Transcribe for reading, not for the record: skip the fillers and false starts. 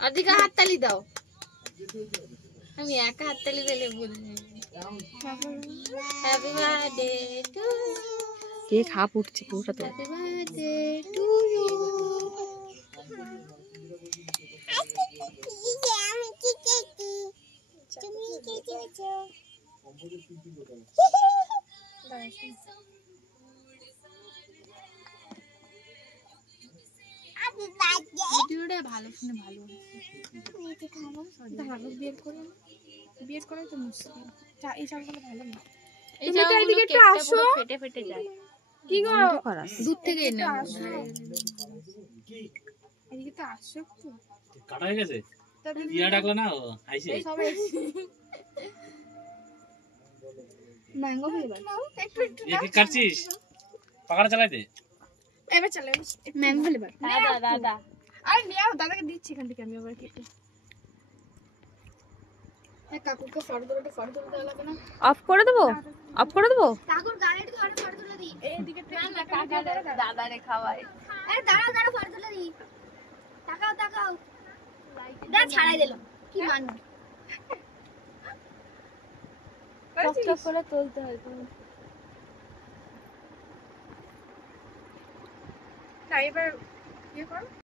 অধিকা হাততালি দাও। আমি একা হাততালি দিলে বলবি হ্যাপি বার্থডে টু কে খা উঠছে পুরোটা তো। Happy birthday to you. ভিডিওটা ভালো শুনে ভালো ভালো বিয়ের করে তো মুশকিল। এই চালগুলো ভালো না। এই চালগুলো কেকটা পুরো ফেটে ফেটে যায়। কি গো দূর থেকে না আসো। এদিকে তো আসো একটু। কাটা হয়ে গেছে? ইয়া ডাকলা না আইছে। সবাই ম্যাঙ্গো ফ্লেভার একটু কি কাটছিস? পাকাটা চালাই দে। এবার চলে ম্যাঙ্গো ফ্লেভার। দাদা আরে নিয়ে আও, দাদাকে দিচ্ছি এখান থেকে আমি আবার কেটে। কাকুকে ফটো তুলতে লাগে না? অফ করে দেবো, অফ করে দেবো। কাকুর গাড়িতে ফটো তুলে দিই। এইদিকে দাদারে খাওয়াই। আরে দাঁড়া ফটো তুলে দিই। তাকাও দা ছাড়াই দিলাম। কি মানুষ টক করে তুলতে হয় তুমি। না এবার ইয়ে করো।